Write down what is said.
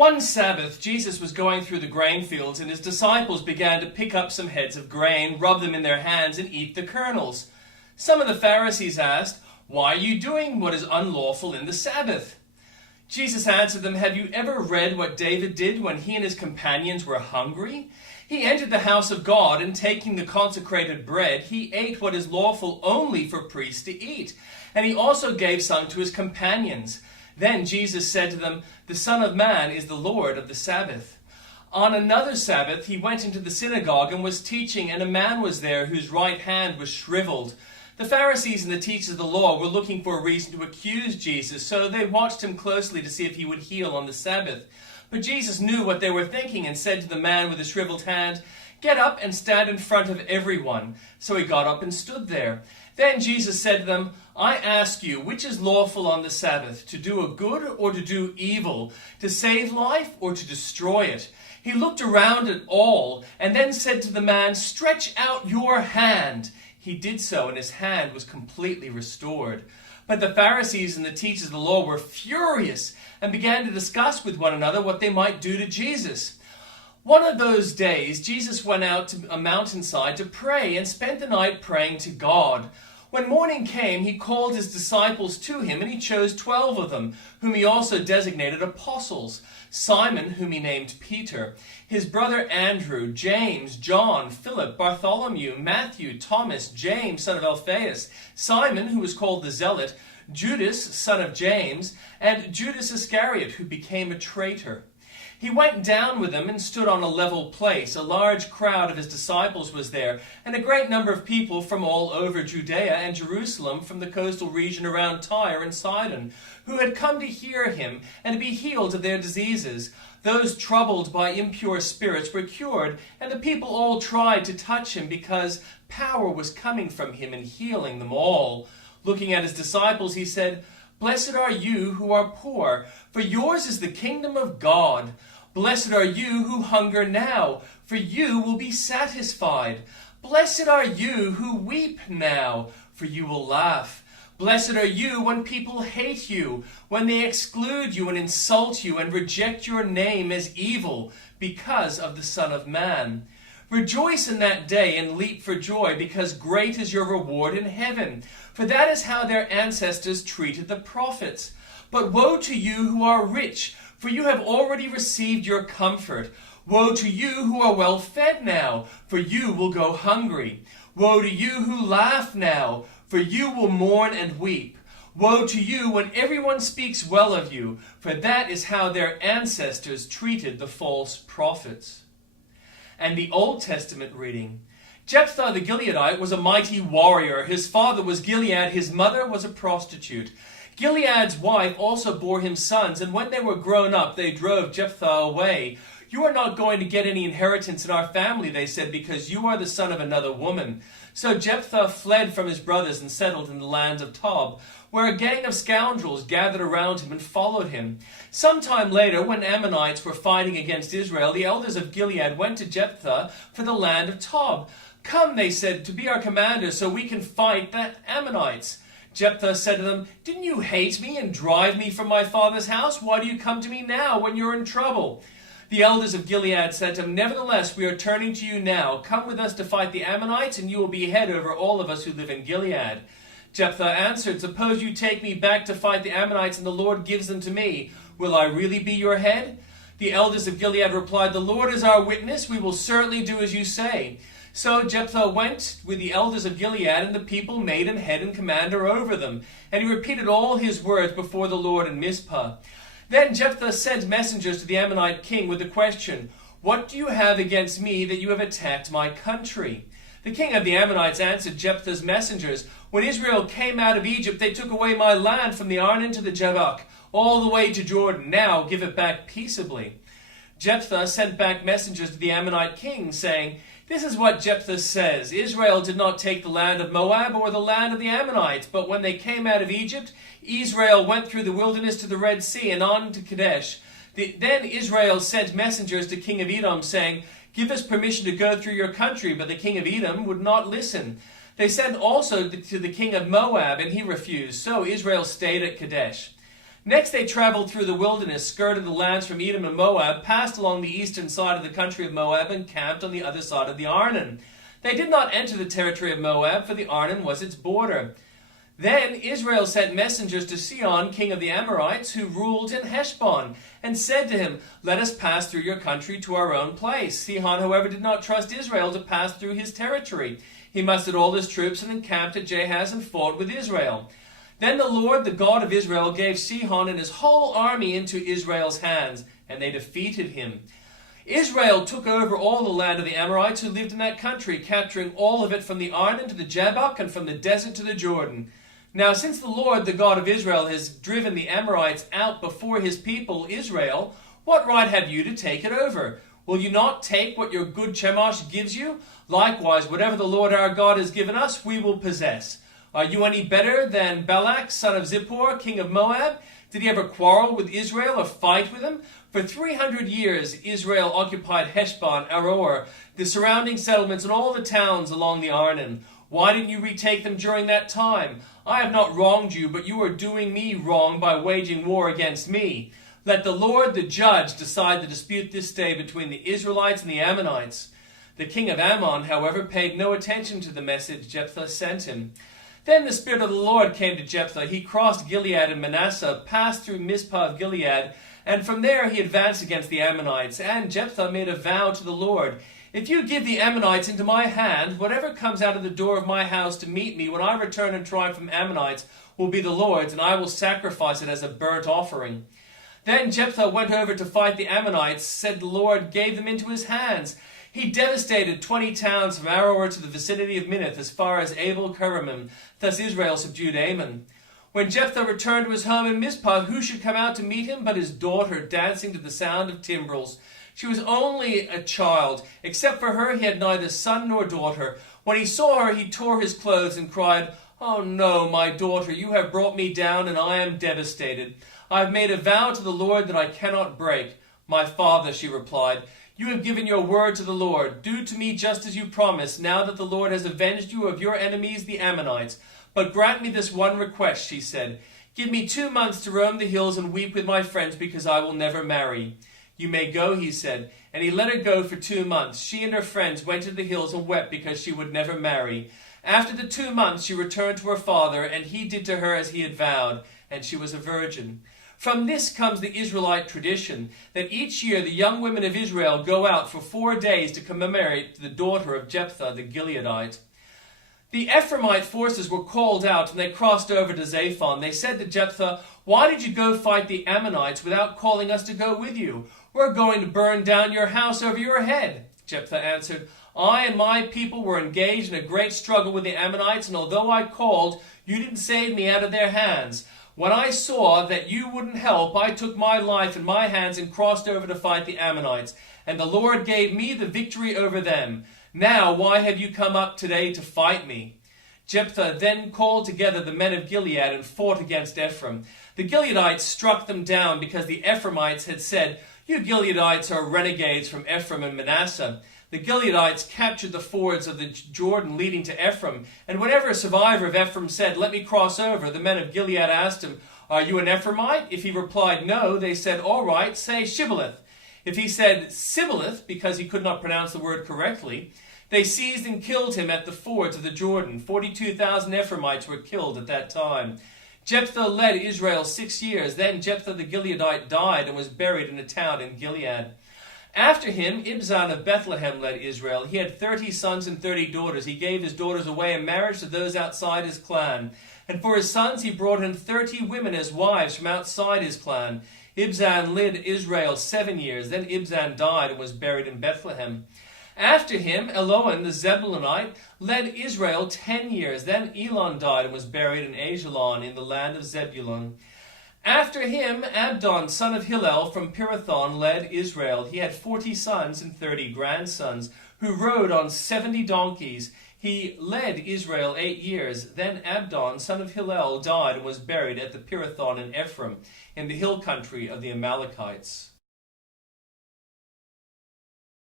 One Sabbath, Jesus was going through the grain fields, and his disciples began to pick up some heads of grain, rub them in their hands, and eat the kernels. Some of the Pharisees asked, "Why are you doing what is unlawful in the Sabbath?" Jesus answered them, "Have you ever read what David did when he and his companions were hungry? He entered the house of God, and taking the consecrated bread, he ate what is lawful only for priests to eat, and he also gave some to his companions. Then Jesus said to them, 'The Son of Man is the Lord of the Sabbath.'" On another Sabbath, he went into the synagogue and was teaching, and a man was there whose right hand was shriveled. The Pharisees and the teachers of the law were looking for a reason to accuse Jesus, so they watched him closely to see if he would heal on the Sabbath. But Jesus knew what they were thinking and said to the man with the shriveled hand, "Get up and stand in front of everyone." So he got up and stood there. Then Jesus said to them, "I ask you, which is lawful on the Sabbath, to do a good or to do evil, to save life or to destroy it?" He looked around at all and then said to the man, "Stretch out your hand." He did so, and his hand was completely restored. But the Pharisees and the teachers of the law were furious and began to discuss with one another what they might do to Jesus. One of those days, Jesus went out to a mountainside to pray and spent the night praying to God. When morning came, he called his disciples to him, and he chose 12 of them, whom he also designated apostles: Simon, whom he named Peter, his brother Andrew, James, John, Philip, Bartholomew, Matthew, Thomas, James, son of Alphaeus, Simon, who was called the Zealot, Judas, son of James, and Judas Iscariot, who became a traitor. He went down with them and stood on a level place. A large crowd of his disciples was there, and a great number of people from all over Judea and Jerusalem, from the coastal region around Tyre and Sidon, who had come to hear him and to be healed of their diseases. Those troubled by impure spirits were cured, and the people all tried to touch him, because power was coming from him and healing them all. Looking at his disciples, he said, "Blessed are you who are poor, for yours is the kingdom of God. Blessed are you who hunger now, for you will be satisfied. Blessed are you who weep now, for you will laugh. Blessed are you when people hate you, when they exclude you and insult you and reject your name as evil because of the Son of Man. Rejoice in that day and leap for joy, because great is your reward in heaven. For that is how their ancestors treated the prophets. But woe to you who are rich, for you have already received your comfort. Woe to you who are well fed now, for you will go hungry. Woe to you who laugh now, for you will mourn and weep. Woe to you when everyone speaks well of you, for that is how their ancestors treated the false prophets." And the Old Testament reading. Jephthah the Gileadite was a mighty warrior. His father was Gilead, his mother was a prostitute. Gilead's wife also bore him sons, and when they were grown up, they drove Jephthah away. "You are not going to get any inheritance in our family," they said, "because you are the son of another woman." So Jephthah fled from his brothers and settled in the land of Tob, where a gang of scoundrels gathered around him and followed him. Sometime later, when Ammonites were fighting against Israel, the elders of Gilead went to Jephthah for the land of Tob. "Come," they said, "to be our commander, so we can fight the Ammonites." Jephthah said to them, "Didn't you hate me and drive me from my father's house? Why do you come to me now when you're in trouble?" The elders of Gilead said to him, "Nevertheless, we are turning to you now. Come with us to fight the Ammonites, and you will be head over all of us who live in Gilead." Jephthah answered, "Suppose you take me back to fight the Ammonites, and the Lord gives them to me. Will I really be your head?" The elders of Gilead replied, "The Lord is our witness. We will certainly do as you say." So Jephthah went with the elders of Gilead, and the people made him head and commander over them. And he repeated all his words before the Lord in Mizpah. Then Jephthah sent messengers to the Ammonite king with the question, "What do you have against me that you have attacked my country?" The king of the Ammonites answered Jephthah's messengers, "When Israel came out of Egypt, they took away my land from the Arnon to the Jabbok, all the way to Jordan. Now give it back peaceably." Jephthah sent back messengers to the Ammonite king, saying, "This is what Jephthah says. Israel did not take the land of Moab or the land of the Ammonites, but when they came out of Egypt, Israel went through the wilderness to the Red Sea and on to Kadesh. Then Israel sent messengers to king of Edom, saying, 'Give us permission to go through your country,' but the king of Edom would not listen. They sent also to the king of Moab, and he refused. So Israel stayed at Kadesh. Next they traveled through the wilderness, skirted the lands from Edom and Moab, passed along the eastern side of the country of Moab, and camped on the other side of the Arnon. They did not enter the territory of Moab, for the Arnon was its border. Then Israel sent messengers to Sihon, king of the Amorites, who ruled in Heshbon, and said to him, "Let us pass through your country to our own place." Sihon, however, did not trust Israel to pass through his territory. He mustered all his troops and encamped at Jahaz and fought with Israel. Then the Lord, the God of Israel, gave Sihon and his whole army into Israel's hands, and they defeated him. Israel took over all the land of the Amorites who lived in that country, capturing all of it from the Arnon to the Jabbok and from the desert to the Jordan. Now, since the Lord, the God of Israel, has driven the Amorites out before his people, Israel, what right have you to take it over? Will you not take what your good Chemosh gives you? Likewise, whatever the Lord our God has given us, we will possess. Are you any better than Balak, son of Zippor, king of Moab? Did he ever quarrel with Israel or fight with him? For 300 years Israel occupied Heshbon, Aroer, the surrounding settlements, and all the towns along the Arnon. Why didn't you retake them during that time? I have not wronged you, but you are doing me wrong by waging war against me. Let the Lord, the judge, decide the dispute this day between the Israelites and the Ammonites. The king of Ammon, however, paid no attention to the message Jephthah sent him. Then the Spirit of the Lord came to Jephthah. He crossed Gilead and Manasseh, passed through Mizpah of Gilead, and from there he advanced against the Ammonites. And Jephthah made a vow to the Lord, "If you give the Ammonites into my hand, whatever comes out of the door of my house to meet me when I return and tribe from Ammonites will be the Lord's, and I will sacrifice it as a burnt offering." Then Jephthah went over to fight the Ammonites, said the Lord gave them into his hands. He devastated 20 towns from Aroer to the vicinity of Minnith as far as Abel-keramim. Thus Israel subdued Ammon. When Jephthah returned to his home in Mizpah, who should come out to meet him but his daughter, dancing to the sound of timbrels? She was only a child. Except for her, he had neither son nor daughter. When he saw her, he tore his clothes and cried, "Oh no, my daughter, you have brought me down, and I am devastated. I have made a vow to the Lord that I cannot break." "My father," she replied, "you have given your word to the Lord. Do to me just as you promised, now that the Lord has avenged you of your enemies, the Ammonites. But grant me this one request," she said. "Give me 2 months to roam the hills and weep with my friends, because I will never marry." "You may go," he said. And he let her go for 2 months. She and her friends went to the hills and wept because she would never marry. After the 2 months she returned to her father, and he did to her as he had vowed, and she was a virgin. From this comes the Israelite tradition, that each year the young women of Israel go out for 4 days to commemorate the daughter of Jephthah the Gileadite. The Ephraimite forces were called out, and they crossed over to Zaphon. They said to Jephthah, "Why did you go fight the Ammonites without calling us to go with you? We're going to burn down your house over your head." Jephthah answered, "I and my people were engaged in a great struggle with the Ammonites, and although I called, you didn't save me out of their hands. When I saw that you wouldn't help, I took my life in my hands and crossed over to fight the Ammonites, and the Lord gave me the victory over them. Now why have you come up today to fight me?" Jephthah then called together the men of Gilead and fought against Ephraim. The Gileadites struck them down because the Ephraimites had said, "You Gileadites are renegades from Ephraim and Manasseh." The Gileadites captured the fords of the Jordan leading to Ephraim, and whenever a survivor of Ephraim said, "Let me cross over," the men of Gilead asked him, "Are you an Ephraimite?" If he replied no, they said, "All right, say Shibboleth." If he said Sibboleth, because he could not pronounce the word correctly, they seized and killed him at the fords of the Jordan. 42,000 Ephraimites were killed at that time. Jephthah led Israel 6 years. Then Jephthah the Gileadite died and was buried in a town in Gilead. After him, Ibzan of Bethlehem led Israel. He had 30 sons and 30 daughters. He gave his daughters away in marriage to those outside his clan. And for his sons he brought in 30 women as wives from outside his clan. Ibzan led Israel 7 years. Then Ibzan died and was buried in Bethlehem. After him, Eloan the Zebulunite led Israel 10 years. Then Elon died and was buried in Ajalon in the land of Zebulun. After him, Abdon, son of Hillel from Pirathon, led Israel. He had 40 sons and 30 grandsons, who rode on 70 donkeys. He led Israel 8 years. Then Abdon, son of Hillel, died and was buried at the Pirathon in Ephraim, in the hill country of the Amalekites.